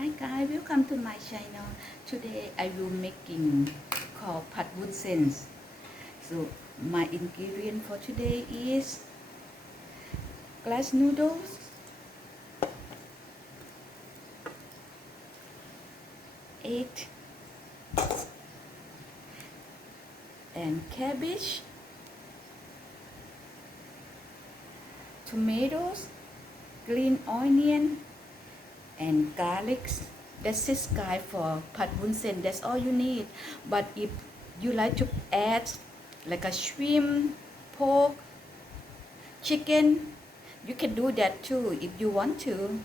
Hi guys, welcome to my channel. Today I will making called pad wood sense. So my ingredient for today is glass noodles, egg and cabbage, tomatoes, green onion and garlic. That's it guys for pad wood sense. That's all you need. But if you like to add like a shrimp, pork, chicken, you can do that too if you want to.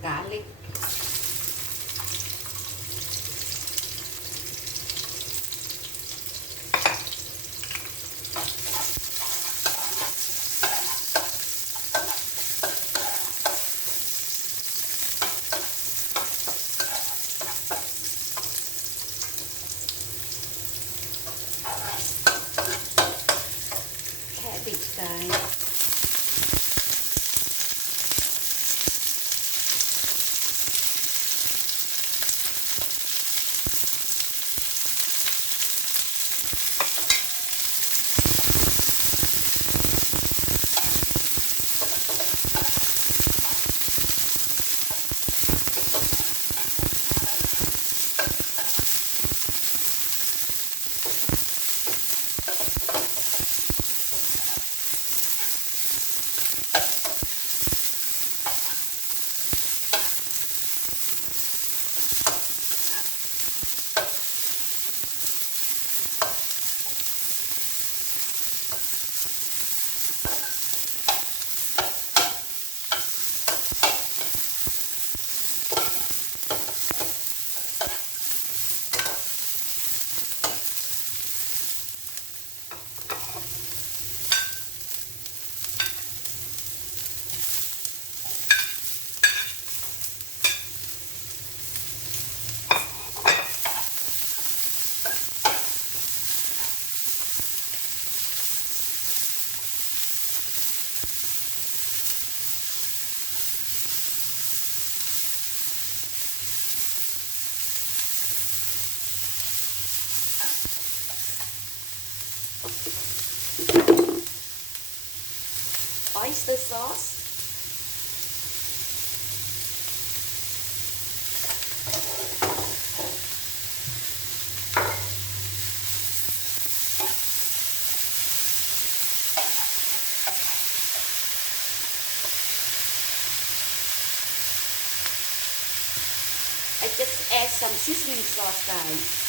Garlic, cabbage guys. Oyster sauce, some seasoning sauce, guys.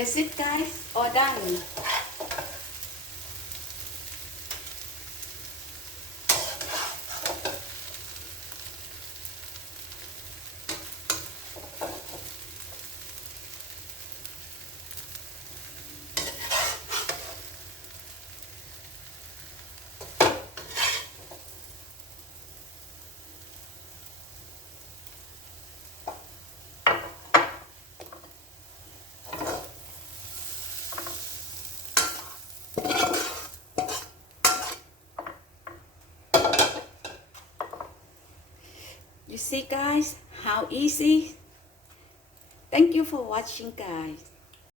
That's it, guys. All done. You see, guys, how easy. Thank you for watching, guys.